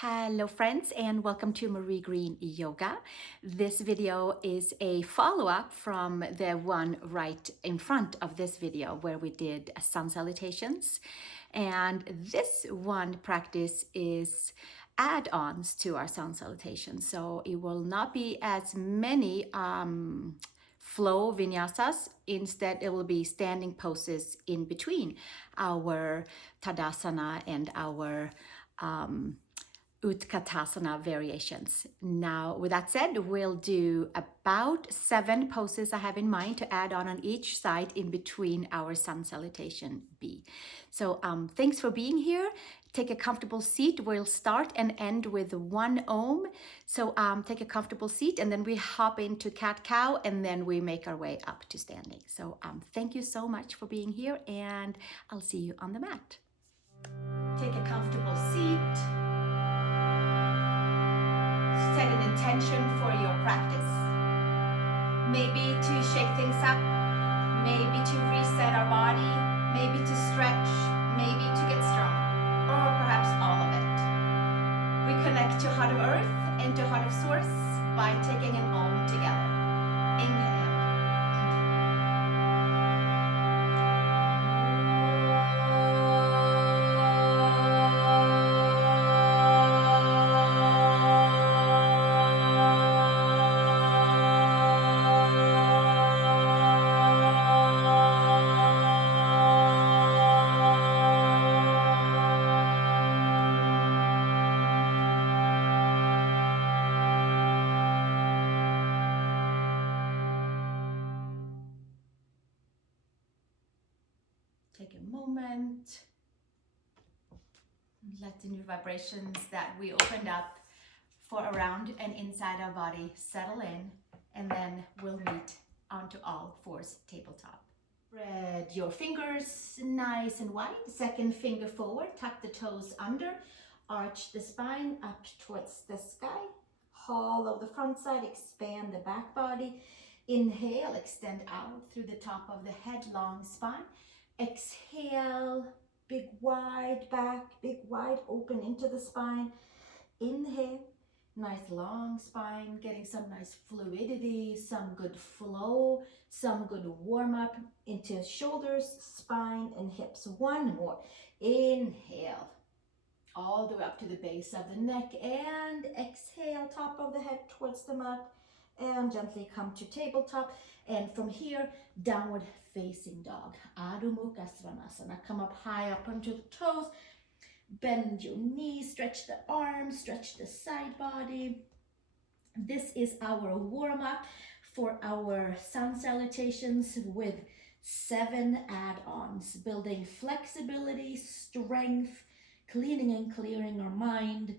Hello friends and welcome to Marie Green Yoga. This video is a follow-up from the one right in front of this video where we did Sun Salutations. And this one practice is add-ons to our Sun Salutations. So it will not be as many flow vinyasas. Instead, it will be standing poses in between our Tadasana and our Utkatasana variations. Now, with that said, we'll do about 7 poses I have in mind to add on each side in between our Sun Salutation B. So thanks for being here. Take a comfortable seat. We'll start and end with 1 Om. So take a comfortable seat and then we hop into cat-cow and then we make our way up to standing. So thank you so much for being here and I'll see you on the mat. Take a comfortable seat. Set an intention for your practice. Maybe to shake things up, maybe to reset our body, maybe to stretch, maybe to get strong, or perhaps all of it. We connect to heart of earth and to heart of source by taking an Om together. Inhale. Take a moment, let the new vibrations that we opened up for around and inside our body settle in, and then we'll meet onto all fours tabletop. Spread your fingers nice and wide, second finger forward, tuck the toes under, arch the spine up towards the sky, hollow the front side, expand the back body. Inhale, extend out through the top of the head, long spine. Exhale, big wide back, big wide open into the spine. Inhale, nice long spine, getting some nice fluidity, some good flow, some good warm up into shoulders, spine, and hips. 1 more. Inhale, all the way up to the base of the neck, and exhale, top of the head towards the mat, and gently come to tabletop. And from here, downward facing dog, Adho Mukha Svanasana. Come up high up onto the toes, bend your knees, stretch the arms, stretch the side body. This is our warm up for our Sun Salutations with 7 add-ons, building flexibility, strength, cleaning and clearing our mind,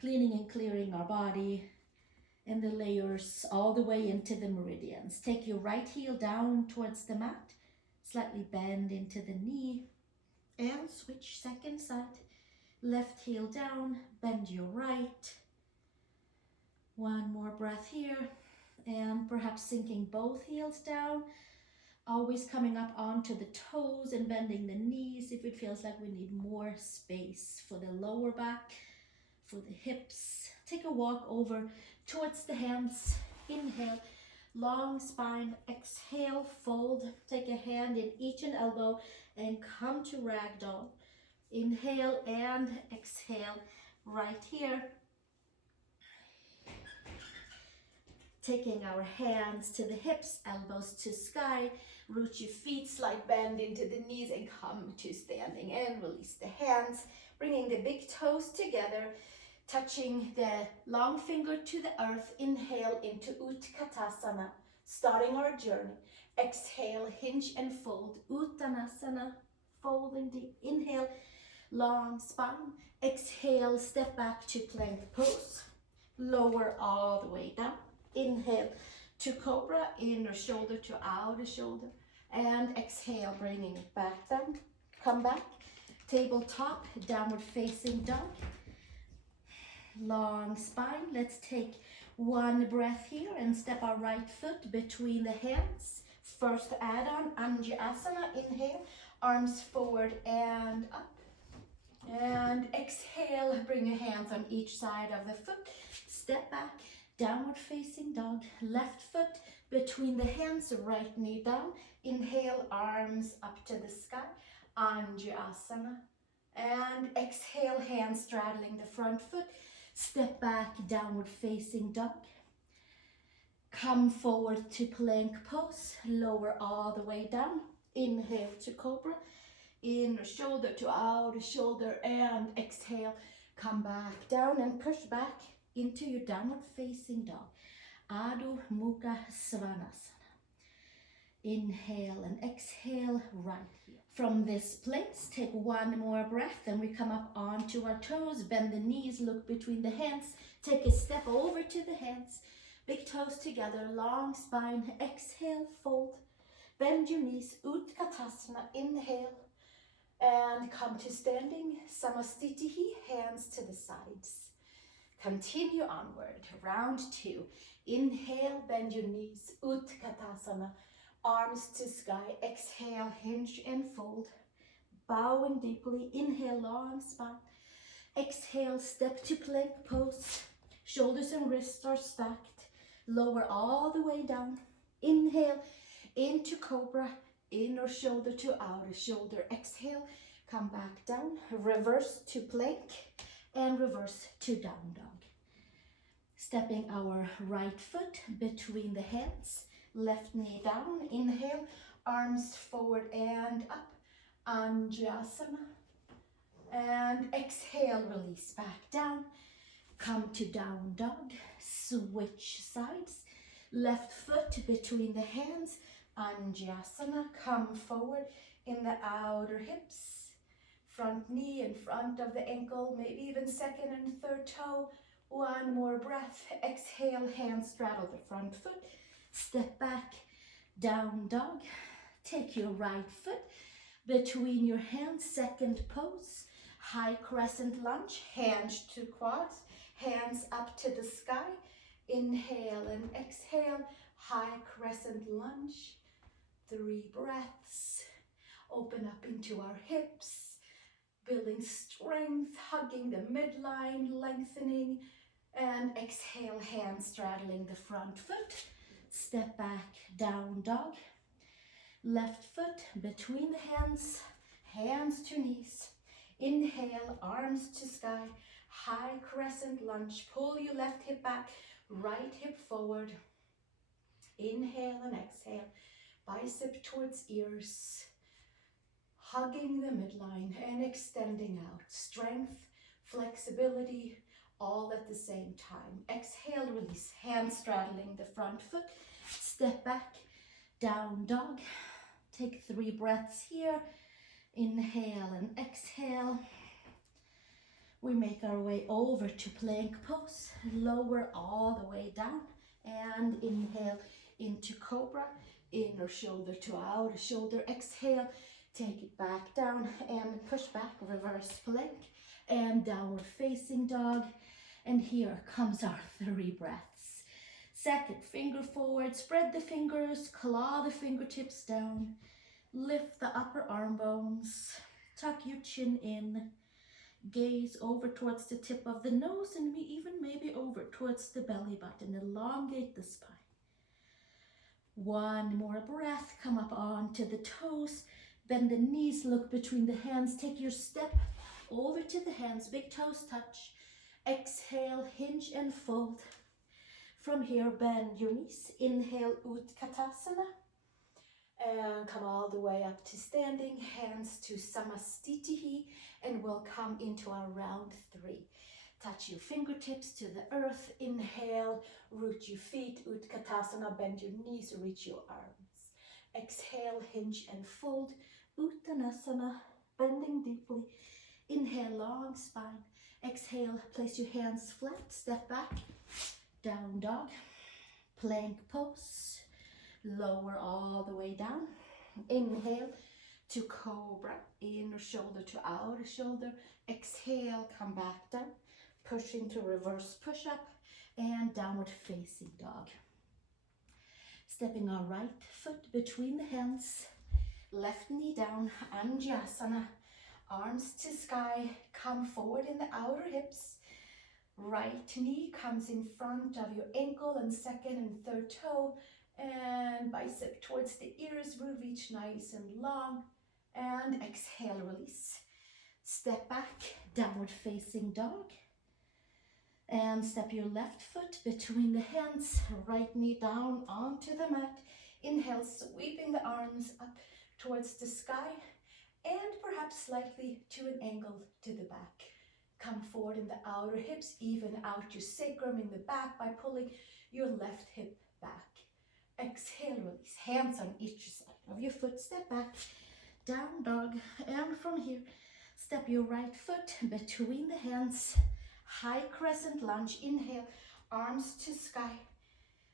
cleaning and clearing our body, and the layers all the way into the meridians. Take your right heel down towards the mat, slightly bend into the knee, and switch second side. Left heel down, bend your right. 1 more breath here, and perhaps sinking both heels down, always coming up onto the toes and bending the knees if it feels like we need more space for the lower back, for the hips. Take a walk over towards the hands. Inhale, long spine. Exhale, fold. Take a hand in each and elbow and come to ragdoll. Inhale and exhale right here. Taking our hands to the hips, elbows to sky. Root your feet, slight bend into the knees and come to standing, and release the hands, bringing the big toes together, touching the long finger to the earth. Inhale into Utkatasana, starting our journey. Exhale, hinge and fold, Uttanasana, folding deep. Inhale, long spine. Exhale, step back to plank pose. Lower all the way down. Inhale to cobra, inner shoulder to outer shoulder. And exhale, bringing it back down. Come back, tabletop, downward facing dog. Long spine. Let's take 1 breath here and step our right foot between the hands. First add-on, Anjasana. Inhale, arms forward and up. And exhale, bring your hands on each side of the foot. Step back, downward facing dog. Left foot between the hands, right knee down. Inhale, arms up to the sky. Anjasana. And exhale, hands straddling the front foot. Step back, downward facing dog. Come forward to plank pose. Lower all the way down. Inhale to cobra. Inner shoulder to outer shoulder, and exhale. Come back down and push back into your downward facing dog. Adho Mukha Svanasana. Inhale and exhale right here. From this place, take one more breath and we come up onto our toes. Bend the knees, look between the hands. Take a step over to the hands. Big toes together, long spine. Exhale, fold. Bend your knees, Utkatasana. Inhale. And come to standing, Samastitihi, hands to the sides. Continue onward, round 2. Inhale, bend your knees, Utkatasana, arms to sky. Exhale, hinge and fold. Bowing deeply, inhale, long spine. Exhale, step to plank pose. Shoulders and wrists are stacked. Lower all the way down. Inhale, into cobra. Inner shoulder to outer shoulder. Exhale, come back down. Reverse to plank and reverse to down dog. Stepping our right foot between the hands. Left knee down. Inhale, arms forward and up. Anjasana. And exhale, release back down. Come to down dog. Switch sides. Left foot between the hands. Anjasana, come forward in the outer hips, front knee in front of the ankle, maybe even second and third toe. One more breath. Exhale, hands straddle the front foot. Step back, down dog. Take your right foot between your hands, second pose. High crescent lunge, hands to quads, hands up to the sky. Inhale and exhale, high crescent lunge. 3 breaths. Open up into our hips, building strength, hugging the midline, lengthening, and exhale, hands straddling the front foot. Step back, down dog. Left foot between the hands, hands to knees. Inhale, arms to sky, high crescent lunge. Pull your left hip back, right hip forward. Inhale and exhale. Bicep towards ears, hugging the midline and extending out. Strength, flexibility, all at the same time. Exhale, release, hands straddling the front foot. Step back, down dog. Take 3 breaths here. Inhale and exhale. We make our way over to plank pose. Lower all the way down and inhale into cobra. Inner shoulder to outer shoulder. Exhale, take it back down and push back, reverse plank and downward facing dog. And here comes our 3 breaths. Second finger forward, spread the fingers, claw the fingertips down, lift the upper arm bones, tuck your chin in, gaze over towards the tip of the nose and even maybe over towards the belly button. Elongate the spine. 1 more breath, come up onto the toes, bend the knees, look between the hands, take your step over to the hands, big toes touch. Exhale, hinge and fold. From here, bend your knees, inhale, Utkatasana, and come all the way up to standing, hands to Samastitihi, and we'll come into our round 3. Touch your fingertips to the earth. Inhale, root your feet, Utkatasana, bend your knees, reach your arms. Exhale, hinge and fold, Uttanasana, bending deeply. Inhale, long spine. Exhale, place your hands flat, step back, down dog, plank pose. Lower all the way down. Inhale to cobra, inner shoulder to outer shoulder. Exhale, come back down. Push into reverse push-up and downward facing dog. Stepping our right foot between the hands, left knee down, Anjasana, arms to sky, come forward in the outer hips. Right knee comes in front of your ankle and second and third toe, and bicep towards the ears will reach nice and long. And exhale, release. Step back, downward facing dog. And step your left foot between the hands, right knee down onto the mat. Inhale, sweeping the arms up towards the sky and perhaps slightly to an angle to the back. Come forward in the outer hips, even out your sacrum in the back by pulling your left hip back. Exhale, release. Hands on each side of your foot. Step back, down dog. And from here, step your right foot between the hands. High crescent lunge. Inhale, arms to sky.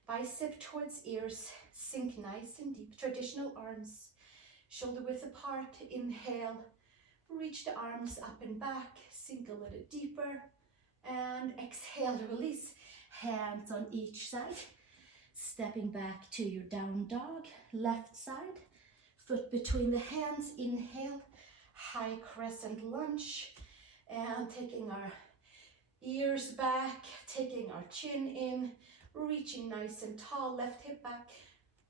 Bicep towards ears. Sink nice and deep. Traditional arms. Shoulder width apart. Inhale. Reach the arms up and back. Sink a little deeper. And exhale, release. Hands on each side. Stepping back to your down dog. Left side. Foot between the hands. Inhale. High crescent lunge. And taking our ears back, taking our chin in, reaching nice and tall, left hip back,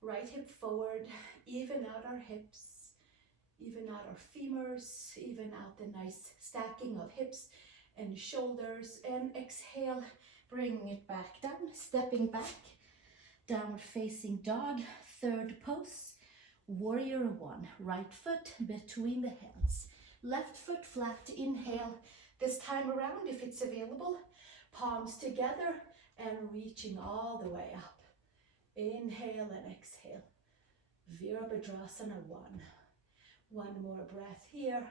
right hip forward, even out our hips, even out our femurs, even out the nice stacking of hips and shoulders. And exhale, bringing it back down, stepping back, downward facing dog, third pose, warrior one, right foot between the hands, left foot flat, inhale. This time around, if it's available, palms together and reaching all the way up. Inhale and exhale. Virabhadrasana one. One more breath here.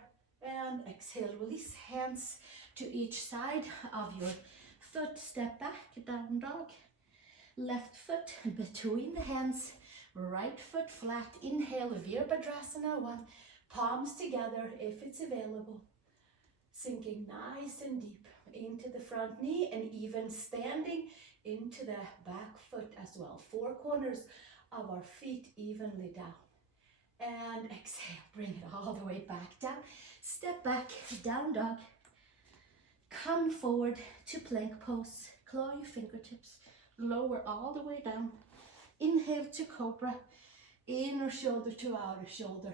And exhale, release. Hands to each side of your foot. Step back, down dog. Left foot between the hands. Right foot flat. Inhale, Virabhadrasana one. Palms together if it's available. Sinking nice and deep into the front knee and even standing into the back foot as well. Four corners of our feet evenly down. And exhale, bring it all the way back down. Step back, down dog. Come forward to plank pose. Claw your fingertips. Lower all the way down. Inhale to cobra. Inner shoulder to outer shoulder.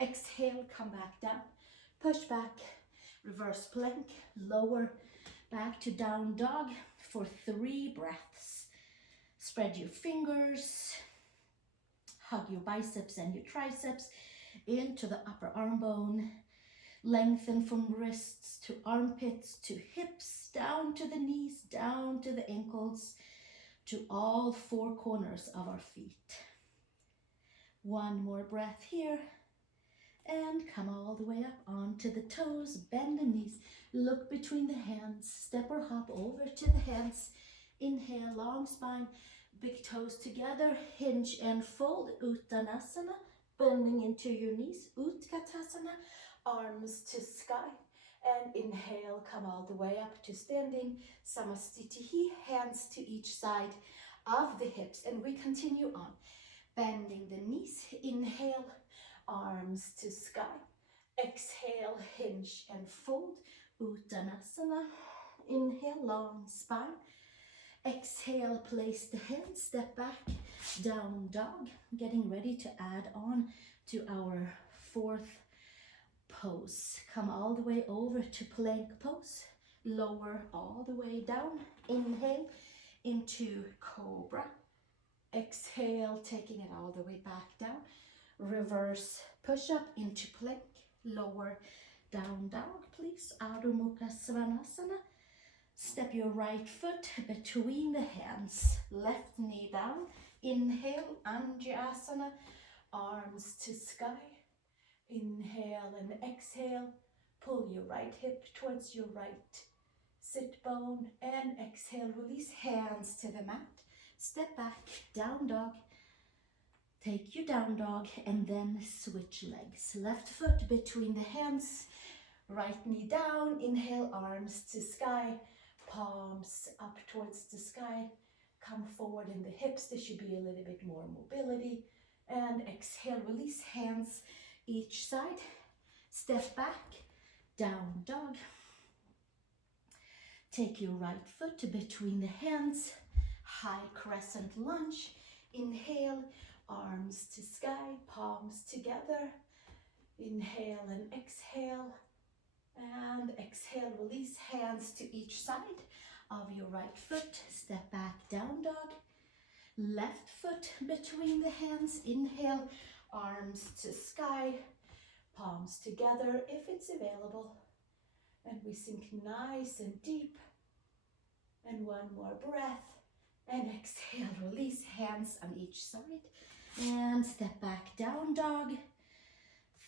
Exhale, come back down. Push back. Reverse plank, lower back to down dog for 3 breaths. Spread your fingers, hug your biceps and your triceps into the upper arm bone. Lengthen from wrists to armpits to hips, down to the knees, down to the ankles, to all 4 corners of our feet. One more breath here. And come all the way up onto the toes, bend the knees, look between the hands, step or hop over to the hands. Inhale, long spine, big toes together, hinge and fold, Uttanasana, bending into your knees, Utkatasana, arms to sky. And inhale, come all the way up to standing, Samastitihi, hands to each side of the hips. And we continue on, bending the knees, inhale, arms to sky. Exhale, hinge and fold. Uttanasana. Inhale, long spine. Exhale, place the hands, step back, down dog. Getting ready to add on to our 4th pose. Come all the way over to plank pose. Lower all the way down. Inhale into cobra. Exhale, taking it all the way back down. Reverse push-up into plank, lower down dog, please. Adho Mukha Svanasana. Step your right foot between the hands, left knee down. Inhale, Anjasana, arms to sky. Inhale and exhale. Pull your right hip towards your right sit bone and exhale, release, hands to the mat. Step back, down dog. Take your down dog and then switch legs. Left foot between the hands, right knee down. Inhale, arms to sky, palms up towards the sky. Come forward in the hips. There should be a little bit more mobility. And exhale, release, hands each side. Step back, down dog. Take your right foot between the hands, high crescent lunge. Inhale, arms to sky, palms together. Inhale and exhale. And exhale, release hands to each side of your right foot. Step back, down dog. Left foot between the hands. Inhale, arms to sky, palms together if it's available. And we sink nice and deep. And one more breath. And exhale, release hands on each side. And step back, down dog.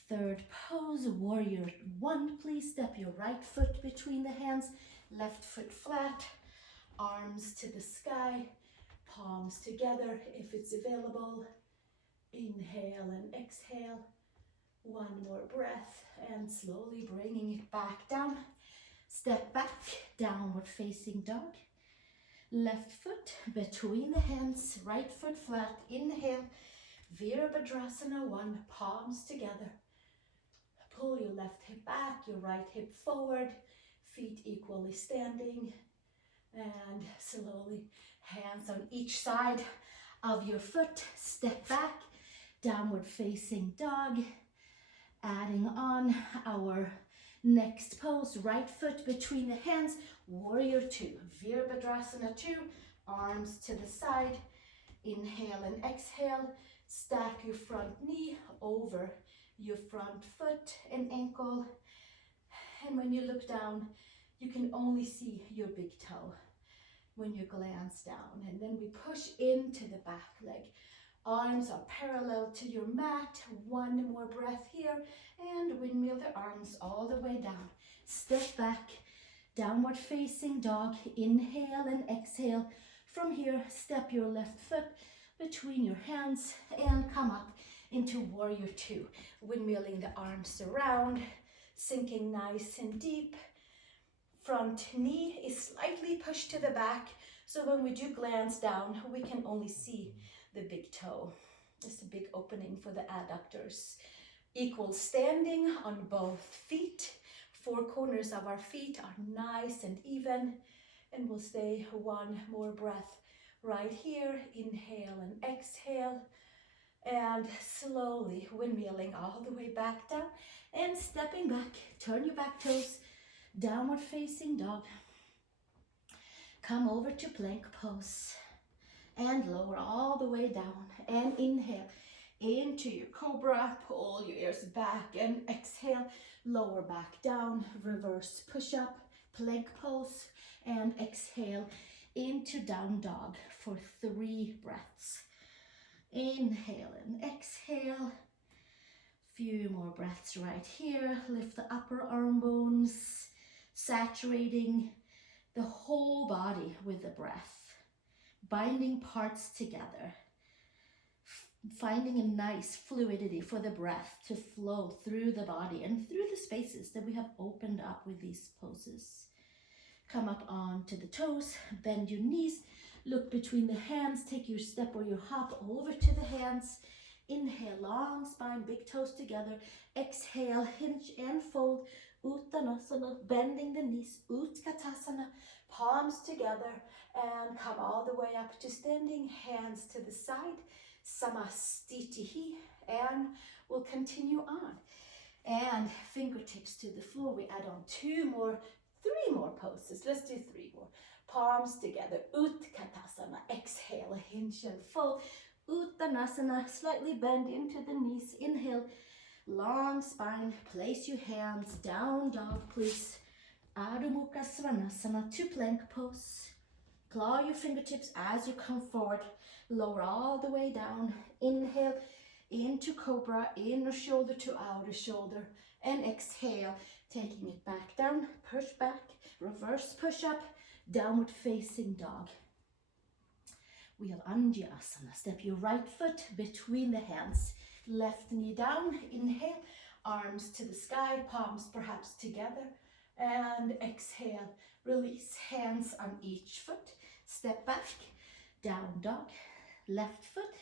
Third pose, warrior one. Please step your right foot between the hands, left foot flat, arms to the sky, palms together if it's available. Inhale and exhale. One more breath and slowly bringing it back down. Step back, downward facing dog. Left foot between the hands, right foot flat. Inhale, Virabhadrasana 1, palms together. Pull your left hip back, your right hip forward, feet equally standing. And slowly, hands on each side of your foot. Step back, downward facing dog. Adding on our next pose, right foot between the hands, warrior 2, Virabhadrasana 2, arms to the side. Inhale and exhale, stack your front knee over your front foot and ankle. And when you look down, you can only see your big toe when you glance down. And then we push into the back leg. Arms are parallel to your mat. One more breath here. And windmill the arms all the way down. Step back, downward facing dog. Inhale and exhale. From here, step your left foot between your hands and come up into warrior 2. Windmilling the arms around, sinking nice and deep. Front knee is slightly pushed to the back. So when we do glance down, we can only see the big toe. Just a big opening for the adductors. Equal standing on both feet. Four corners of our feet are nice and even. And we'll stay one more breath right here. Inhale and exhale. And slowly windmilling all the way back down. And stepping back, turn your back toes. Downward facing dog. Come over to plank pose. And lower all the way down. And inhale into your cobra. Pull your ears back and exhale. Lower back down. Reverse push up. Plank pose. And exhale into down dog for 3 breaths. Inhale and exhale. Few more breaths right here. Lift the upper arm bones. Saturating the whole body with the breath. Binding parts together. Finding a nice fluidity for the breath to flow through the body and through the spaces that we have opened up with these poses. Come up onto the toes, bend your knees, look between the hands, take your step or your hop over to the hands. Inhale, long spine, big toes together. Exhale, hinge and fold. Uttanasana, bending the knees. Utkatasana, palms together. And come all the way up to standing, hands to the side. Samastitihi. And we'll continue on. And fingertips to the floor. We add on 3 more poses. Let's do 3 more. Palms together. Utkatasana. Exhale, hinge and fold. Uttanasana. Slightly bend into the knees. Inhale. Long spine. Place your hands. Down dog, please. Adho Mukha Svanasana to plank pose. Claw your fingertips as you come forward. Lower all the way down. Inhale into cobra. Inner shoulder to outer shoulder. And exhale. Taking it back down. Push back. Reverse push up. Downward facing dog. Wheel Anjasana. Step your right foot between the hands. Left knee down. Inhale. Arms to the sky. Palms perhaps together. And exhale. Release hands on each foot. Step back. Down dog. Left foot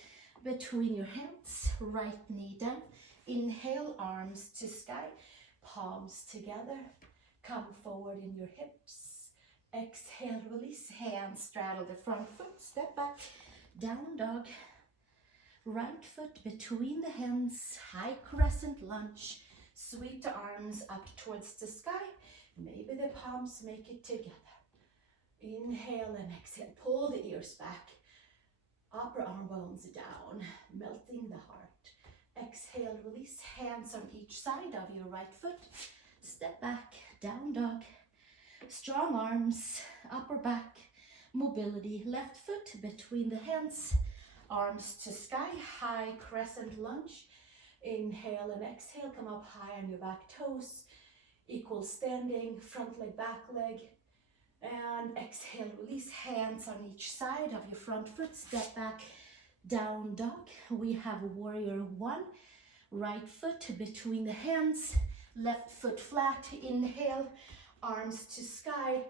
between your hands. Right knee down. Inhale. Arms to sky. palms together. Come forward in your hips. Exhale, release, hands straddle the front foot, step back, down dog. Right foot between the hands, high crescent lunge. Sweep the arms up towards the sky. Maybe the palms make it together. Inhale and exhale, pull the ears back. Upper arm bones down, melting the heart. Exhale, release, hands on each side of your right foot. Step back, down dog. Strong arms, upper back, mobility. Left foot between the hands, arms to sky, high crescent lunge. Inhale and exhale, come up high on your back toes. Equal standing, front leg, back leg. And exhale, release, hands on each side of your front foot. Step back, down dog. We have warrior one. Right foot between the hands. Left foot flat. Inhale, arms to sky.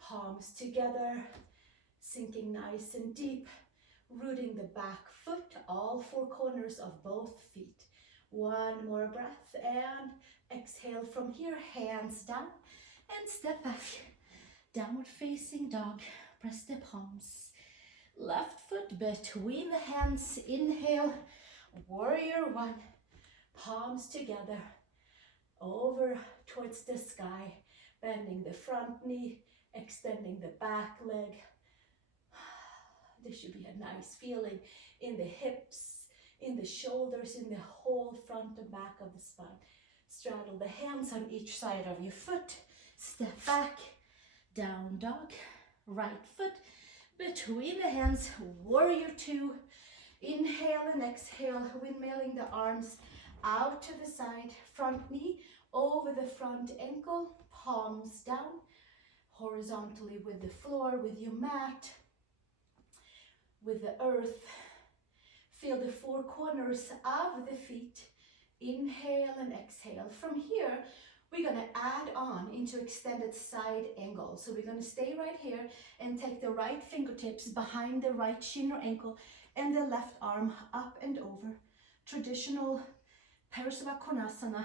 Palms together. Sinking nice and deep. Rooting the back foot. All four corners of both feet. One more breath. And exhale from here. Hands down. And step back. Downward facing dog, press the palms. Left foot between the hands, inhale, warrior one. Palms together, over towards the sky, bending the front knee, extending the back leg. This should be a nice feeling in the hips, in the shoulders, in the whole front and back of the spine. Straddle the hands on each side of your foot, step back. Down dog, right foot between the hands, warrior two. Inhale and exhale, windmilling the arms out to the side, front knee over the front ankle, palms down, horizontally with the floor, with your mat, with the earth. Feel the four corners of the feet. Inhale and exhale. From here, we're going to add on into extended side angle. So we're going to stay right here and take the right fingertips behind the right shin or ankle and the left arm up and over. Traditional Parasva Konasana.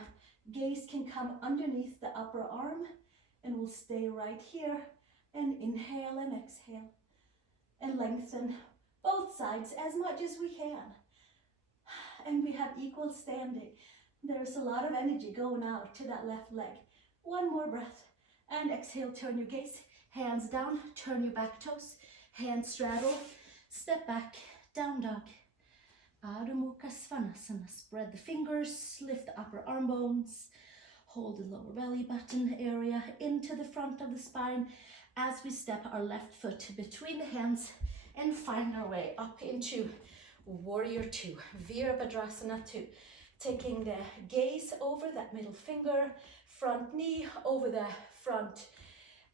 Gaze can come underneath the upper arm and we'll stay right here and inhale and exhale and lengthen both sides as much as we can. And we have equal standing. There's a lot of energy going out to that left leg. One more breath. And exhale, turn your gaze. Hands down, turn your back toes. Hands straddle. Step back, down dog. Adho Mukha Svanasana. Spread the fingers, lift the upper arm bones. Hold the lower belly button area into the front of the spine as we step our left foot between the hands and find our way up into warrior two. Virabhadrasana 2. Taking the gaze over that middle finger, front knee over the front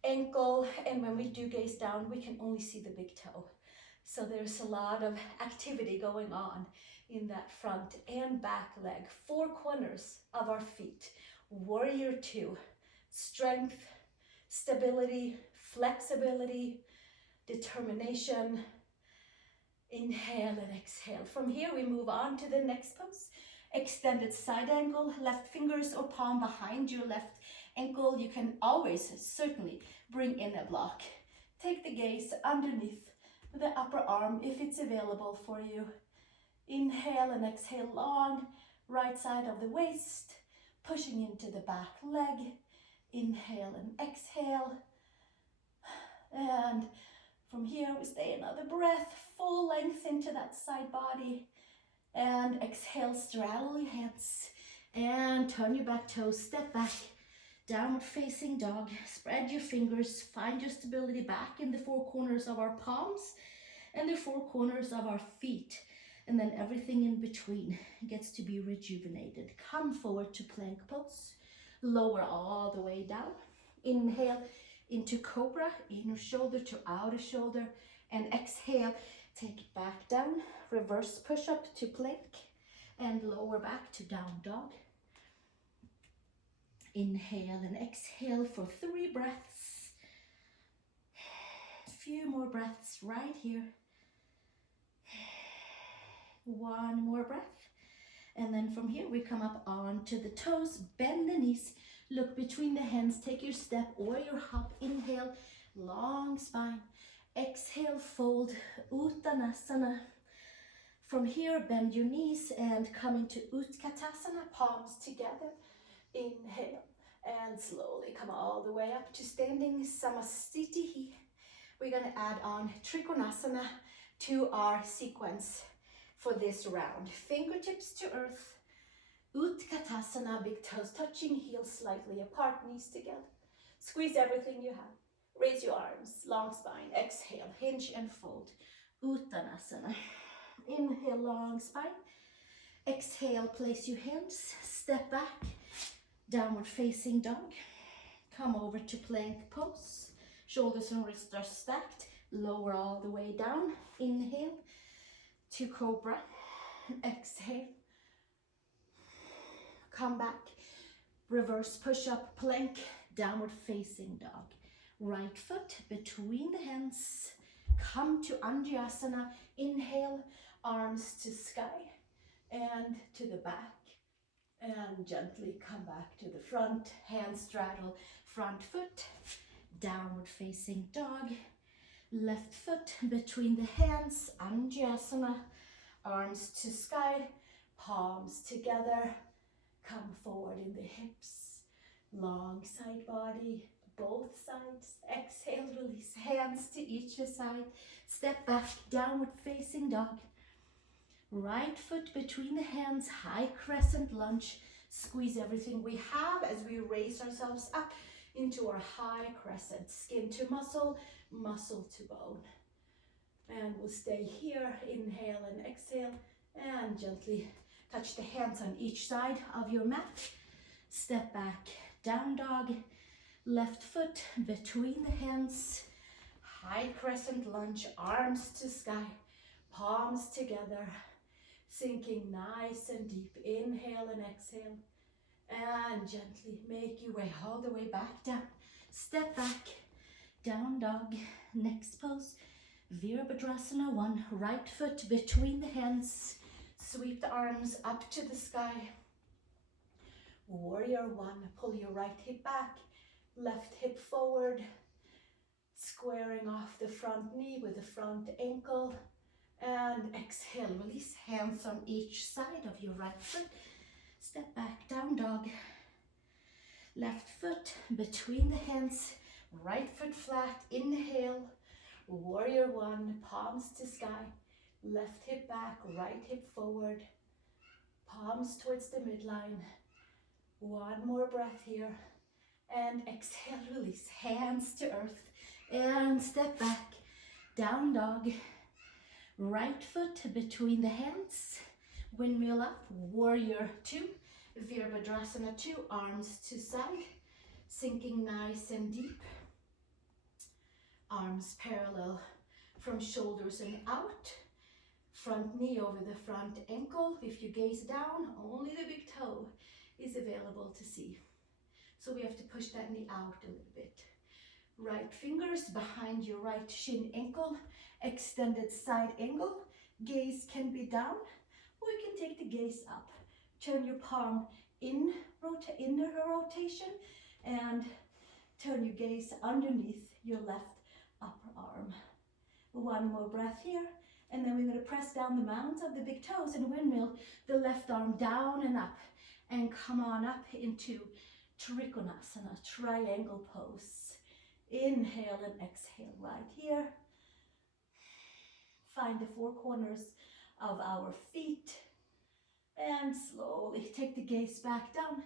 ankle, and when we do gaze down, we can only see the big toe. So there's a lot of activity going on in that front and back leg. Four corners of our feet. Warrior two. Strength, stability, flexibility, determination. Inhale and exhale. From here, we move on to the next pose. Extended side angle, left fingers or palm behind your left ankle. You can always certainly bring in a block. Take the gaze underneath the upper arm if it's available for you. Inhale and exhale, long right side of the waist, pushing into the back leg. Inhale and exhale. And from here, we stay another breath, full length into that side body. And exhale, straddle your hands and turn your back toes, step back, downward facing dog. Spread your fingers, find your stability back in the four corners of our palms and the four corners of our feet. And then everything in between gets to be rejuvenated. Come forward to plank pose, lower all the way down. Inhale into cobra, inner shoulder to outer shoulder, and exhale. Take it back down, reverse push-up to plank, and lower back to down dog. Inhale and exhale for 3 breaths. A few more breaths right here. 1 more breath. And then from here we come up onto the toes, bend the knees, Look between the hands, take your step or your hop. Inhale, long spine. Exhale, fold, Uttanasana. From here, bend your knees and come into Utkatasana, palms together. Inhale, and slowly come all the way up to standing Samastitihi. We're gonna add on Trikonasana to our sequence for this round. Fingertips to earth, Utkatasana, big toes touching, heels slightly apart, knees together. Squeeze everything you have. Raise your arms, long spine. Exhale, hinge and fold. Uttanasana. Inhale, long spine. Exhale, place your hands, step back, downward facing dog. Come over to plank pose. Shoulders and wrists are stacked. Lower all the way down. Inhale to cobra. Exhale. Come back. Reverse push-up plank. Downward facing dog. Right foot between the hands. Come to Anjasana. Inhale, arms to sky and to the back. And gently come back to the front. Hands straddle front foot. Downward facing dog. Left foot between the hands. Anjasana. Arms to sky. Palms together. Come forward in the hips. Long side body. Both sides. Exhale, release hands to each side. Step back, downward facing dog. Right foot between the hands, high crescent lunge. Squeeze everything we have as we raise ourselves up into our high crescent. Skin to muscle, muscle to bone. And we'll stay here, inhale and exhale, and gently touch the hands on each side of your mat. Step back, down dog. Left foot between the hands, high crescent lunge, arms to sky, palms together, sinking nice and deep. Inhale and exhale, and gently make your way all the way back down. Step back, down dog. Next pose, Virabhadrasana 1. Right foot between the hands, sweep the arms up to the sky. Warrior 1, pull your right hip back. Left hip forward, squaring off the front knee with the front ankle. And exhale, release hands on each side of your right foot. Step back, down dog. Left foot between the hands, right foot flat. Inhale, warrior 1, palms to sky. Left hip back, right hip forward. Palms towards the midline. One more breath here. And exhale, release hands to earth and step back, down dog. Right foot between the hands, windmill up, warrior 2, Virabhadrasana 2, arms to side, sinking nice and deep. Arms parallel from shoulders and out. Front knee over the front ankle. If you gaze down, only the big toe is available to see. So we have to push that knee out a little bit. Right fingers behind your right shin ankle, extended side angle. Gaze can be down, or you can take the gaze up. Turn your palm in, inner rotation, and turn your gaze underneath your left upper arm. One more breath here, and then we're going to press down the mounds of the big toes and windmill the left arm down and up, and come on up into Trikonasana, triangle pose. Inhale and exhale right here. Find the four corners of our feet. And slowly take the gaze back down.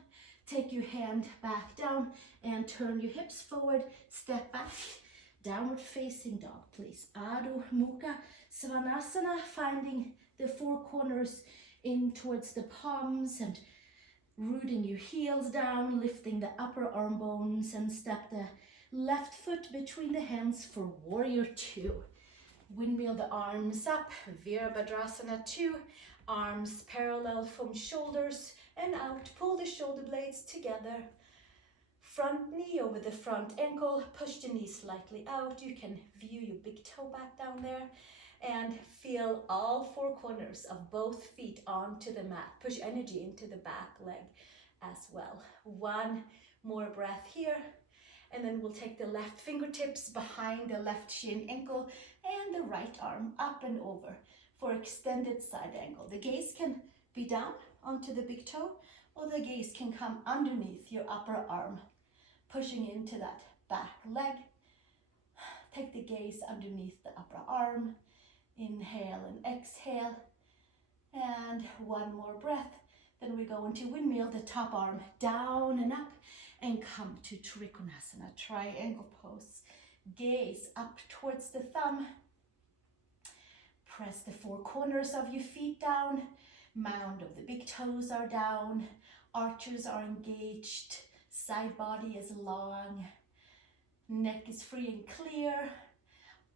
Take your hand back down and turn your hips forward. Step back. Downward facing dog, please. Adho Mukha Svanasana. Finding the four corners in towards the palms and rooting your heels down, lifting the upper arm bones, and step the left foot between the hands for warrior 2. Windmill the arms up, Virabhadrasana 2, arms parallel from shoulders and out. Pull the shoulder blades together. Front knee over the front ankle, push the knee slightly out. You can view your big toe back down there. And feel all four corners of both feet onto the mat. Push energy into the back leg as well. One more breath here. And then we'll take the left fingertips behind the left shin ankle and the right arm up and over for extended side angle. The gaze can be down onto the big toe, or the gaze can come underneath your upper arm, pushing into that back leg. Take the gaze underneath the upper arm. Inhale and exhale. And one more breath. Then we go into windmill, the top arm down and up, and come to Trikonasana, triangle pose. Gaze up towards the thumb. Press the four corners of your feet down. Mound of the big toes are down. Arches are engaged. Side body is long. Neck is free and clear.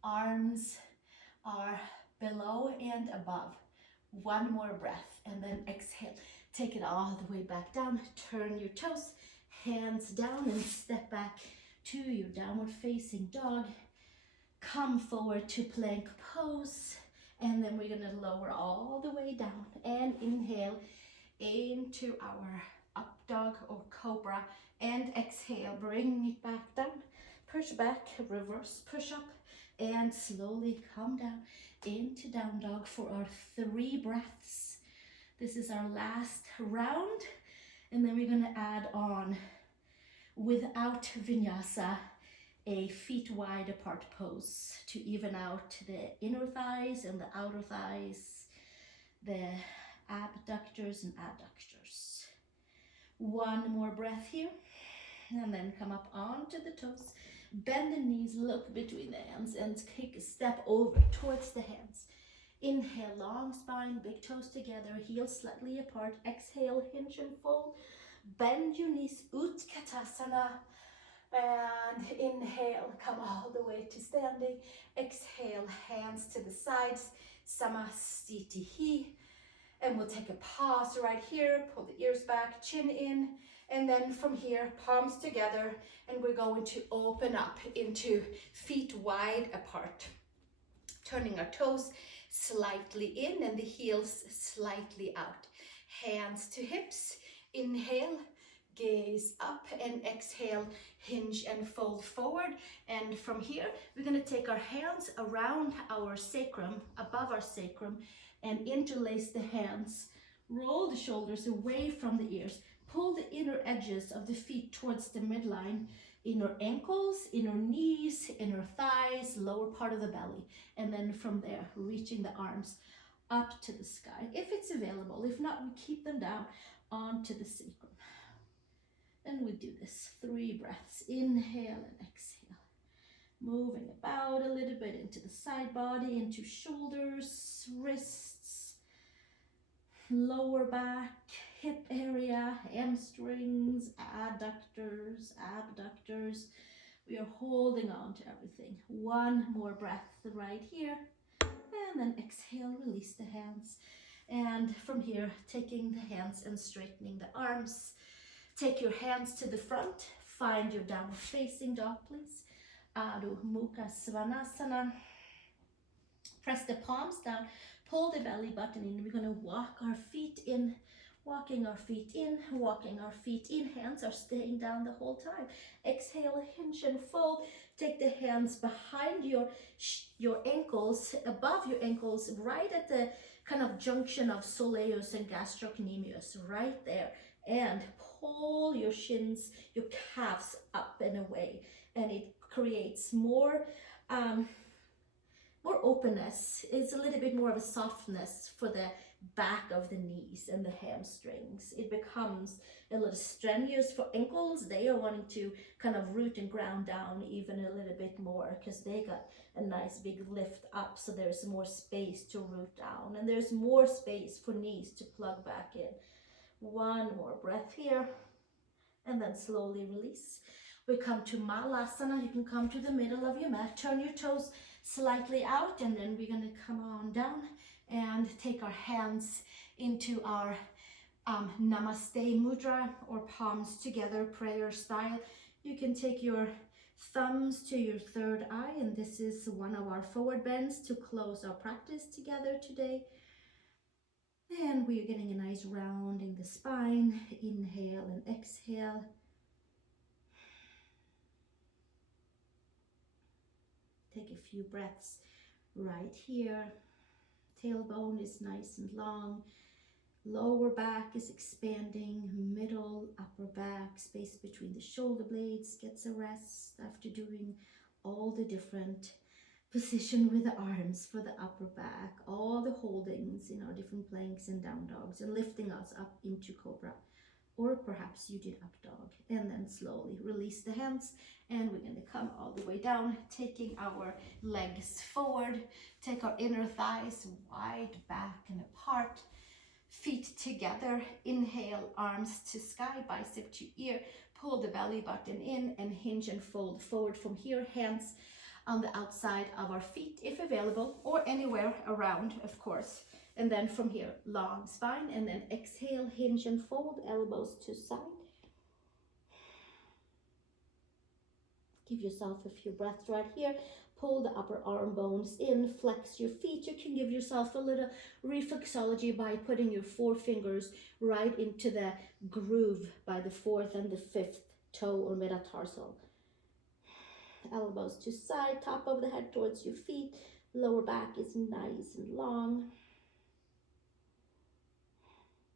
Arms are below and above. One more breath and then exhale. Take it all the way back down. Turn your toes, hands down, and step back to your downward facing dog. Come forward to plank pose. And then we're gonna lower all the way down and inhale into our up dog or cobra, and exhale, bring it back down. Push back, reverse push up, and slowly come down into down dog for our 3 breaths. This is our last round, and then we're gonna add on, without vinyasa, a feet wide apart pose to even out the inner thighs and the outer thighs, the abductors and adductors. One more breath here, and then come up onto the toes. Bend the knees, look between the hands, and take a step over towards the hands. Inhale, long spine, big toes together, heels slightly apart. Exhale, hinge and fold. Bend your knees, Utkatasana. And inhale, come all the way to standing. Exhale, hands to the sides, Samastitihi. And we'll take a pause right here, pull the ears back, chin in. And then from here, palms together, and we're going to open up into feet wide apart. Turning our toes slightly in and the heels slightly out. Hands to hips, inhale, gaze up, and exhale, hinge and fold forward. And from here, we're gonna take our hands around our sacrum, above our sacrum, and interlace the hands. Roll the shoulders away from the ears. Pull the inner edges of the feet towards the midline, inner ankles, inner knees, inner thighs, lower part of the belly. And then from there, reaching the arms up to the sky, if it's available. If not, we keep them down onto the sacrum. And we do this 3 breaths. Inhale and exhale. Moving about a little bit into the side body, into shoulders, wrists, lower back, hip area, hamstrings, adductors, abductors. We are holding on to everything. One more breath right here. And then exhale, release the hands. And from here, taking the hands and straightening the arms. Take your hands to the front. Find your downward facing dog, please. Adho Mukha Svanasana. Press the palms down. Pull the belly button in. We're going to walk our feet in. Walking our feet in, walking our feet in. Hands are staying down the whole time. Exhale, hinge and fold. Take the hands behind your ankles, above your ankles, right at the kind of junction of soleus and gastrocnemius, right there. And pull your shins, your calves up and away. And it creates more openness. It's a little bit more of a softness for the back of the knees and the hamstrings. It becomes a little strenuous for ankles. They are wanting to kind of root and ground down even a little bit more because they got a nice big lift up, so there's more space to root down, and there's more space for knees to plug back in. One more breath here, and then slowly release. We come to Malasana. You can come to the middle of your mat, turn your toes slightly out, and then we're going to come on down and take our hands into our Namaste Mudra, or palms together, prayer style. You can take your thumbs to your third eye, and this is one of our forward bends to close our practice together today. And we're getting a nice rounding the spine. Inhale and exhale. few breaths right here. Tailbone is nice and long. Lower back is expanding. Middle, upper back, space between the shoulder blades gets a rest after doing all the different position with the arms for the upper back, all the holdings in our different planks and down dogs, and lifting us up into cobra. Or perhaps you did up dog, and then slowly release the hands, and we're going to come all the way down, taking our legs forward, take our inner thighs wide back and apart, feet together. Inhale, arms to sky, bicep to ear, pull the belly button in and hinge and fold forward from here. Hands on the outside of our feet if available, or anywhere around, of course. And then from here, long spine, and then exhale, hinge and fold, elbows to side. Give yourself a few breaths right here. Pull the upper arm bones in, flex your feet. You can give yourself a little reflexology by putting your forefingers right into the groove by the fourth and the fifth toe or metatarsal. Elbows to side, top of the head towards your feet. Lower back is nice and long.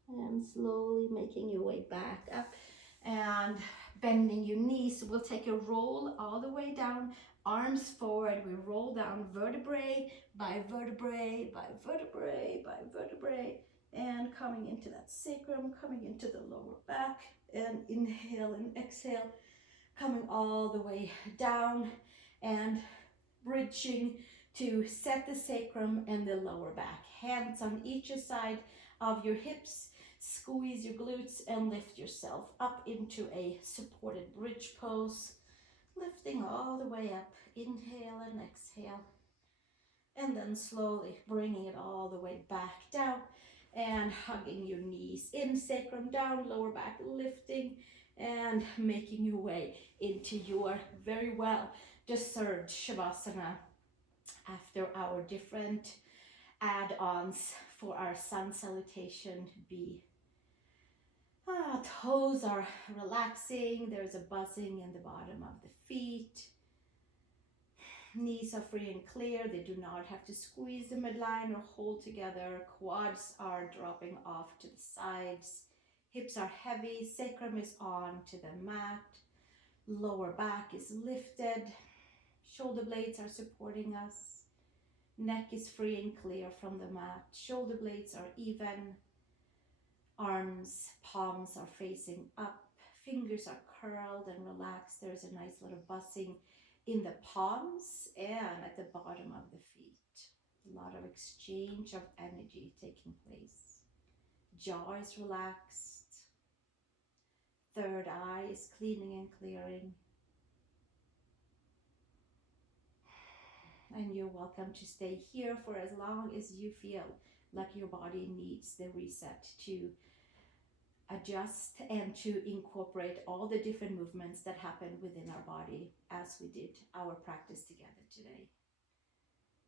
And slowly making your way back up and bending your knees. We'll take a roll all the way down, arms forward. We roll down vertebrae by vertebrae by vertebrae by vertebrae, and coming into that sacrum, coming into the lower back, and inhale and exhale, coming all the way down and bridging to set the sacrum and the lower back. Hands on each side of your hips, squeeze your glutes and lift yourself up into a supported bridge pose, lifting all the way up. Inhale and exhale, and then slowly bringing it all the way back down and hugging your knees in, sacrum down, lower back lifting, and making your way into your very well deserved Savasana after our different add-ons for our Sun Salutation B. Toes are relaxing. There's a buzzing in the bottom of the feet. Knees are free and clear. They do not have to squeeze the midline or hold together. Quads are dropping off to the sides. Hips are heavy. Sacrum is on to the mat. Lower back is lifted. Shoulder blades are supporting us. Neck is free and clear from the mat. Shoulder blades are even. Arms, palms are facing up. Fingers are curled and relaxed. There's a nice little buzzing in the palms and at the bottom of the feet. A lot of exchange of energy taking place. Jaw is relaxed. Third eye is cleaning and clearing. And you're welcome to stay here for as long as you feel like your body needs the reset to adjust and to incorporate all the different movements that happen within our body as we did our practice together today.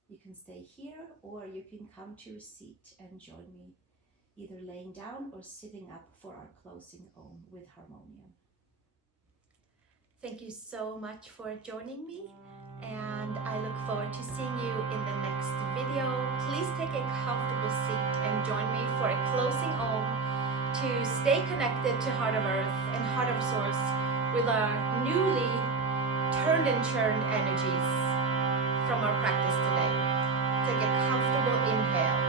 You can stay here or you can come to a seat and join me, either laying down or sitting up for our closing Om with harmonium. Thank you so much for joining me, and I look forward to seeing you in the next video. Please take a comfortable seat and join me for a closing Om to stay connected to Heart of Earth and Heart of Source with our newly turned and churned energies from our practice today. Take a comfortable inhale.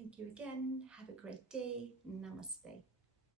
Thank you again. Have a great day. Namaste.